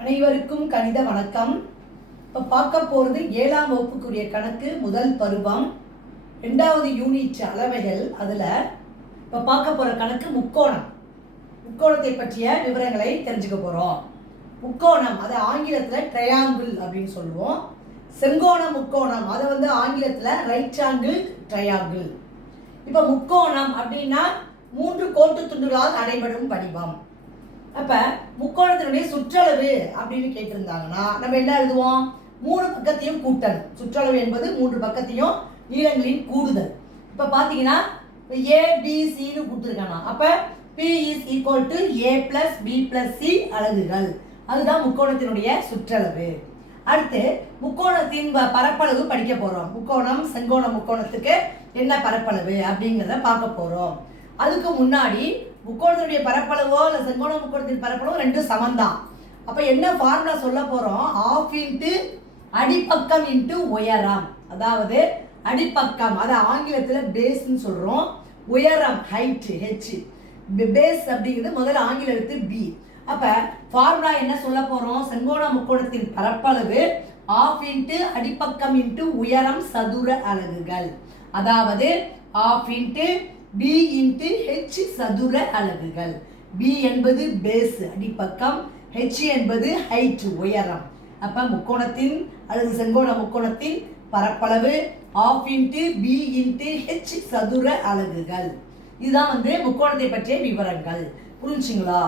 அனைவருக்கும் கணித வணக்கம். இப்போ பார்க்க போகிறது ஏழாம் வகுப்புக்குரிய கணக்கு முதல் பருவம். ரெண்டாவது யூனிட் அளவைகள் அதில். இப்போ பார்க்க போகிற கணக்கு முக்கோணம். முக்கோணத்தை பற்றிய விவரங்களை தெரிஞ்சுக்க போகிறோம் முக்கோணம் அதை ஆங்கிலத்தில் ட்ரையாங்கிள் அப்படின்னு சொல்லுவோம். செங்கோண முக்கோணம் அதை வந்து ஆங்கிலத்தில் ரைட் ஆங்கிள் ட்ரையாங்கிள் இப்போ முக்கோணம் அப்படின்னா மூன்று கோட்டு துண்டுகளால் நடைபெறும் வடிவம். அப்போ முக்கோணத்தினுடைய சுற்றளவு அப்படின்னு கேட்டிருந்தாங்கன்னா நம்ம என்ன எழுதுவோம்? மூணு பக்கத்தையும் கூட்டணும் சுற்றளவு என்பது மூன்று பக்கத்தையும் நீளங்களின் கூடுதல். இப்போ பார்த்தீங்கன்னா ஏபிசின்னு பி அப்போ கொடுத்துருக்காங்க. அப்ப B is equal to A plus B plus C அலகுகள். அதுதான் முக்கோணத்தினுடைய சுற்றளவு. அடுத்து முக்கோணத்தின் ப- பரப்பளவு படிக்க போகிறோம் முக்கோணம் செங்கோண முக்கோணத்துக்கு என்ன பரப்பளவு அப்படிங்கிறத பார்க்க போகிறோம் அதுக்கு முன்னாடி முக்கோணத்தினுடைய பரப்பளவோ இல்லை செங்கோண முக்கோணத்தின் பரப்பளவோ ரெண்டும் சமந்தான் அப்போ என்ன ஃபார்முலா சொல்ல போகிறோம் ஆஃப் இன்ட்டு அடிப்பக்கம் இன்ட்டு உயரம். அதாவது அடிப்பக்கம் அதை ஆங்கிலத்தில் பேஸ்ன்னு சொல்கிறோம் உயரம் ஹைட் ஹெச் பேஸ் அப்படிங்கிறது முதல்ல ஆங்கில எழுத்து பி அப்போ ஃபார்முலா என்ன சொல்ல போகிறோம் செங்கோண முக்கோணத்தின் பரப்பளவு ஆஃப் இன்ட்டு அடிப்பக்கம் இன்ட்டு உயரம் சதுர அலகுகள். அதாவது half into b into h சதுர அலகுகள். பி என்பது பேஸ் அடிப்பக்கம். ஹெச் என்பது ஹைட் உயரம். அப்போ முக்கோணத்தின் அல்லது செங்கோண முக்கோணத்தின் பரப்பளவு half into B into H சதுர அலகுகள். இதுதான் வந்து முக்கோணத்தை பற்றிய விவரங்கள். புரிஞ்சுங்களா?